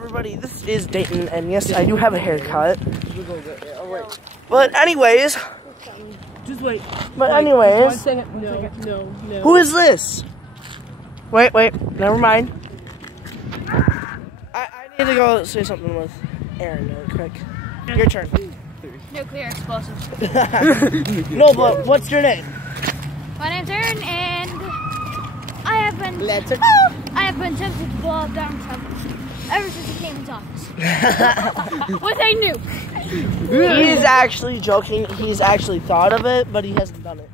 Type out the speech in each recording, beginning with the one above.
Everybody, this is Dayton, and yes, I do have a haircut. But anyways, just wait. But anyways, 1 second. No. Who is this? Wait, never mind. I need to go say something with Aaron real quick. Your turn. Nuclear explosives. No, but what's your name? My name's Aaron, and I have been tempted to blow up Donald Trump ever since he came into office. With a nuke. He's actually joking. He's actually thought of it, but he hasn't done it.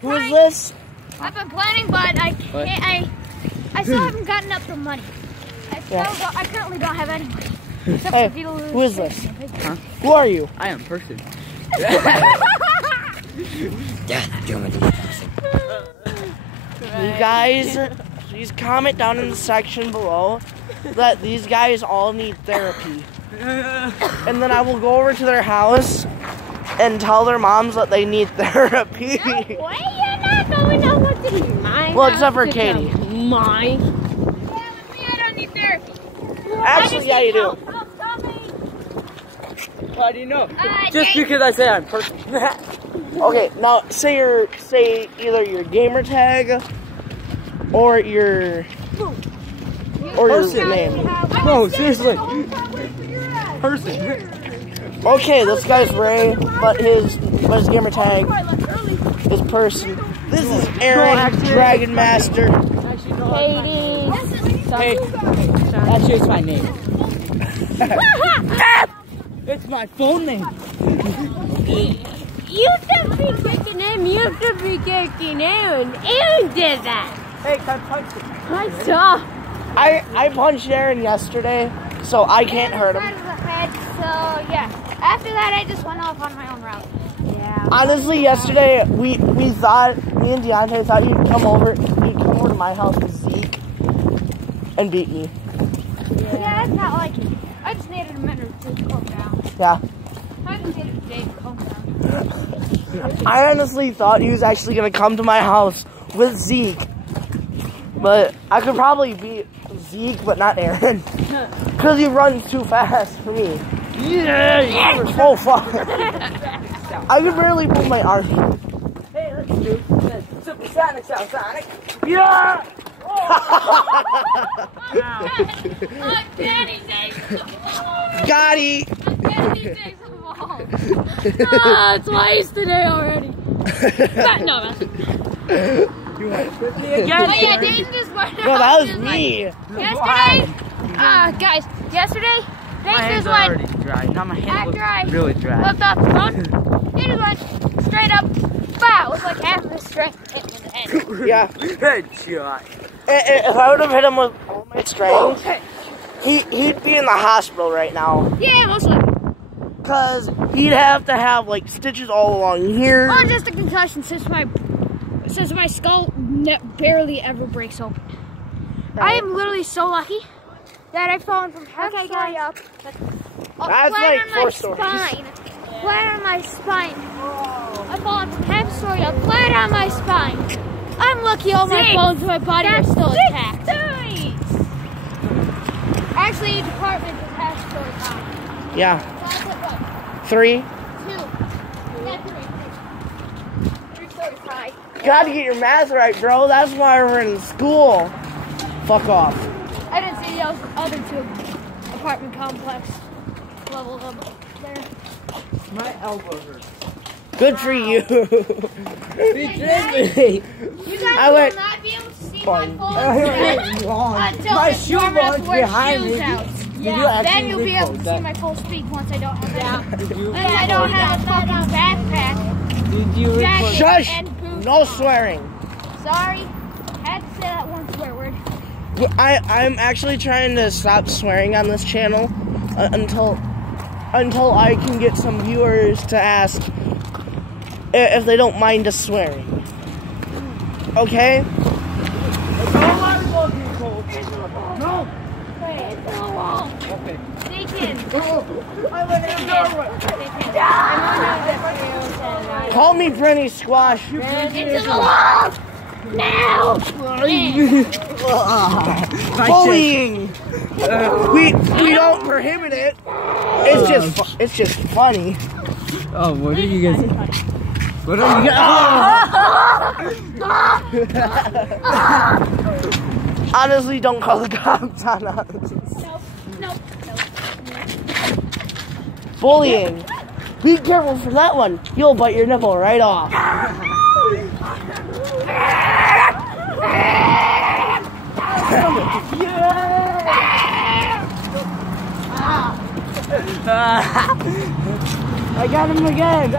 Who is this? I've been planning, but I can't. I still haven't gotten up the money. I currently don't have any money. Hey, who is this? Huh? Who are you? I am person. You guys, please comment down in the section below that these guys all need therapy. And then I will go over to their house and tell their moms that they need therapy. No way, you're not going over to mine. Well, except for Katie. Mine. Yeah, with me, I don't need therapy. Actually, yeah, you do. How do you know? Just because I say I'm perfect. Okay, now say either your gamer tag or your name. No, seriously. Person. Okay, this guy's Ray, but his gamer tag is person. This is Aaron, Dragon Master. Katie. Hey, actually, it's my name. It's my phone name. You should be kicking him. You should be kicking Aaron. Aaron did that. Hey, can I punch you? I saw. I punched Aaron yesterday, so I can't hurt him. So yeah. After that, I just went off on my own route. Yeah. Honestly, yesterday we thought, me and Deontay thought you'd come over to my house with Zeke and beat me. Yeah, that's not like it. I just needed a minute to calm down. Yeah. I just needed a day to calm down. I honestly thought he was actually gonna come to my house with Zeke, but I could probably beat Zeke, but not Aaron, because he runs too fast for me. Yeah, you're so far. I could barely move my arm. Hey, let's do Supersonic Sonic. Yeah! Got it! It's twice today already. No, that's You want to put me again? Oh yeah, Dayton just went No, that was me. Yesterday, guys, yesterday, Dayton just went already dry. Now my hand after I really dry. flipped off the phone. He just went straight up, bow, with like half of his strength hit with the head. Yeah. Headshot. If I would have hit him with all my strength, he'd be in the hospital right now. Yeah, most likely. Because he'd have to have like stitches all along here. Or just a concussion since my skull barely ever breaks open. I am literally so lucky that I've fallen from half story up. That's like 4 stories. Flat on my spine. I've fallen from half story up, flat on my spine. I'm lucky all my bones in my body are still intact. Actually, department is half story high. Yeah. So I put what? 3. 2. Yeah, 3 stories high. Gotta get your math right, bro. That's why we're in school. Fuck off. I didn't see those other 2 apartment complex level up there. My elbow hurts. Good for you. He did me. You guys will not be able to see my full until My it's shoe warm enough runs to wear behind shoes me. out. Yeah, Then you'll be able to see my full speed once I don't have Did I don't have a fucking backpack, you jacket, Shush! and boots. No swearing. Sorry, had to say that one swear word. I'm actually trying to stop swearing on this channel until I can get some viewers to ask if they don't mind us swearing. Okay? No. Hey, it's the wall. Okay. Deacon. Call me Brenny Squash. Into the wall. No! Bullying. We don't prohibit it. It's just funny. Oh, what are you guys? What are you guys? Honestly, don't call the cops on us. Nope. Bullying. Be careful for that one. You'll bite your nipple right off. I got him again.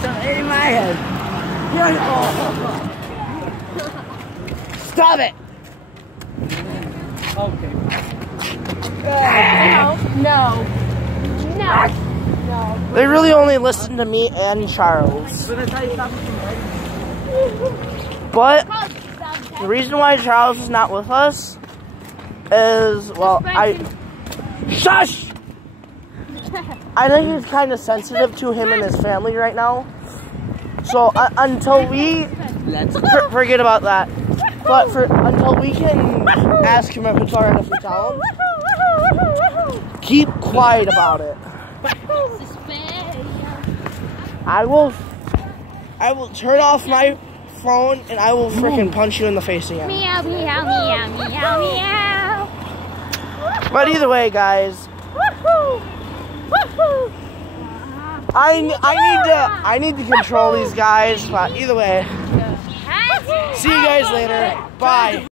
Something in my head. Stop it. Okay. No. They really only listen to me and Charles. But the reason why Charles is not with us is, well, Shush! I think he's kind of sensitive to him and his family right now. So until we forget about that, but until we can ask him if it's alright if we tell him, keep quiet about it. I will turn off my phone and I will freaking punch you in the face again. Meow, meow, meow, meow, meow. But either way, guys, I need to control these guys. But either way, see you guys later. Bye.